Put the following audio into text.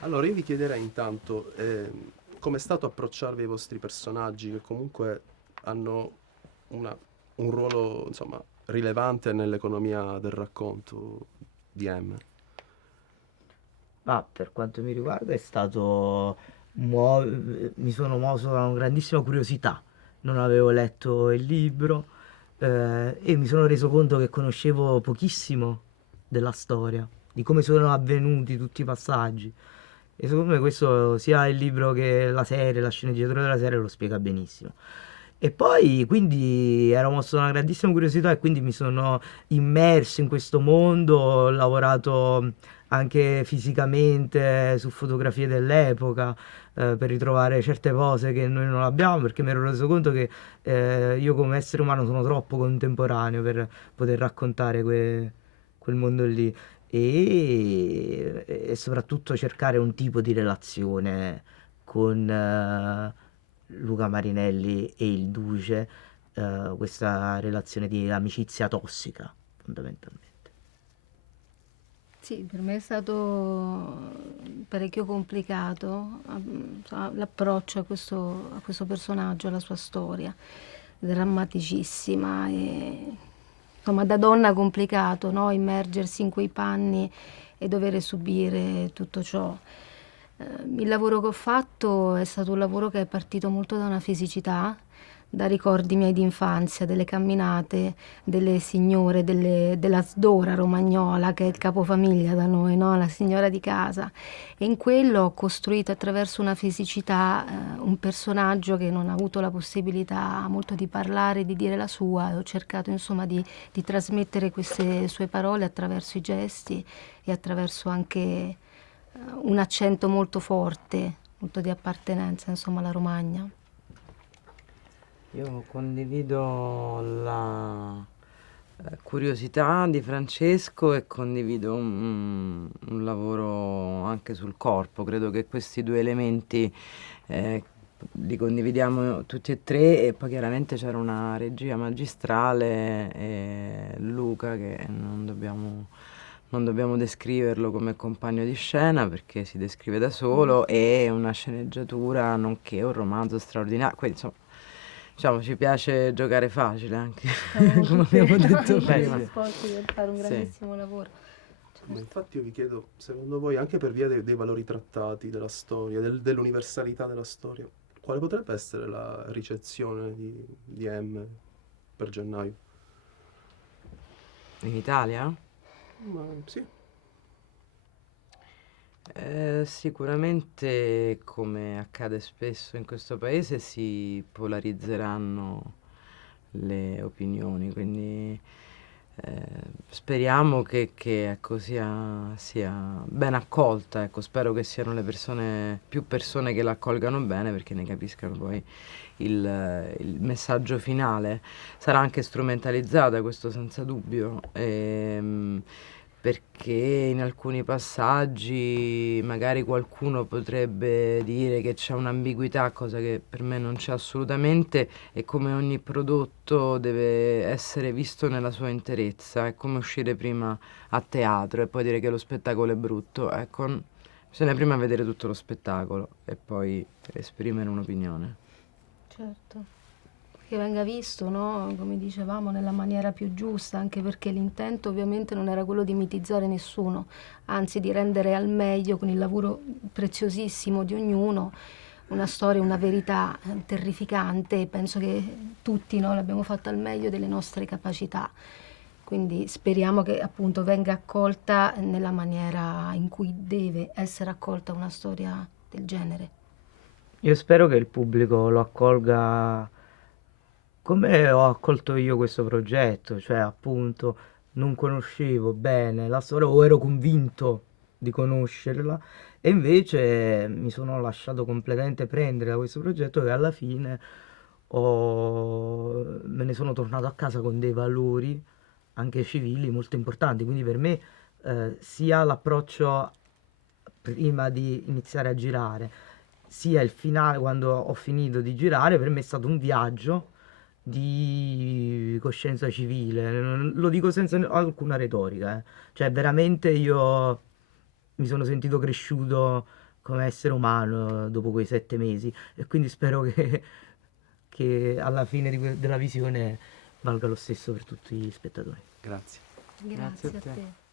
Allora io vi chiederei intanto come è stato approcciarvi ai vostri personaggi che comunque hanno una- un ruolo, insomma, rilevante nell'economia del racconto di M. Ma per quanto mi riguarda è stato mi sono mosso da una grandissima curiosità. Non avevo letto il libro e mi sono reso conto che conoscevo pochissimo della storia, di come sono avvenuti tutti i passaggi. E secondo me questo sia il libro che la serie, la sceneggiatura della serie lo spiega benissimo. E poi quindi ero mosso da una grandissima curiosità e quindi mi sono immerso in questo mondo, ho lavorato anche fisicamente su fotografie dell'epoca per ritrovare certe cose che noi non abbiamo, perché mi ero reso conto che io come essere umano sono troppo contemporaneo per poter raccontare quel mondo lì e soprattutto cercare un tipo di relazione con Luca Marinelli e il Duce, questa relazione di amicizia tossica, fondamentalmente. Sì, per me è stato parecchio complicato insomma, l'approccio a questo personaggio, alla sua storia, drammaticissima e insomma da donna complicato, no? Immergersi in quei panni e dover subire tutto ciò. Il lavoro che ho fatto è stato un lavoro che è partito molto da una fisicità, da ricordi miei di infanzia, delle camminate, delle signore, della Sdora romagnola, che è il capofamiglia da noi, no? La signora di casa. E in quello ho costruito attraverso una fisicità un personaggio che non ha avuto la possibilità molto di parlare, di dire la sua, e ho cercato insomma di trasmettere queste sue parole attraverso i gesti e attraverso anche un accento molto forte, molto di appartenenza, insomma, alla Romagna. Io condivido la curiosità di Francesco e condivido un lavoro anche sul corpo. Credo che questi due elementi eh, li condividiamo tutti e tre e poi chiaramente c'era una regia magistrale e Luca che non dobbiamo descriverlo come compagno di scena perché si descrive da solo e una sceneggiatura nonché un romanzo straordinario. Quindi, insomma, diciamo, ci piace giocare facile anche, Siamo come tutte abbiamo detto prima. predisposti per fare un Sì. grandissimo lavoro. Ma Certo. infatti io vi chiedo, secondo voi, anche per via dei valori trattati, della storia, dell'universalità della storia, quale potrebbe essere la ricezione di M per gennaio? In Italia? Ma sì, Sicuramente, come accade spesso in questo paese, si polarizzeranno le opinioni, quindi speriamo ecco, sia ben accolta, ecco, spero che siano più persone che la accolgano bene perché ne capiscano poi il messaggio finale. Sarà anche strumentalizzata, questo senza dubbio, perché in alcuni passaggi magari qualcuno potrebbe dire che c'è un'ambiguità, cosa che per me non c'è assolutamente, e come ogni prodotto deve essere visto nella sua interezza, è come uscire prima a teatro e poi dire che lo spettacolo è brutto, ecco, bisogna prima vedere tutto lo spettacolo e poi esprimere un'opinione. Certo. Che venga visto, no? Come dicevamo, nella maniera più giusta, anche perché l'intento ovviamente non era quello di mitizzare nessuno, anzi di rendere al meglio con il lavoro preziosissimo di ognuno una storia, una verità terrificante e penso che tutti, no, l'abbiamo fatto al meglio delle nostre capacità. Quindi speriamo che appunto venga accolta nella maniera in cui deve essere accolta una storia del genere. Io spero che il pubblico lo accolga come ho accolto io questo progetto, cioè appunto non conoscevo bene la storia o ero convinto di conoscerla e invece mi sono lasciato completamente prendere da questo progetto che alla fine me ne sono tornato a casa con dei valori anche civili molto importanti, quindi per me sia l'approccio prima di iniziare a girare, sia il finale quando ho finito di girare, per me è stato un viaggio di coscienza civile. Lo dico senza alcuna retorica, eh. Cioè veramente io mi sono sentito cresciuto come essere umano dopo quei 7 mesi, e quindi spero che alla fine della visione valga lo stesso per tutti gli spettatori. Grazie. Grazie a te. te.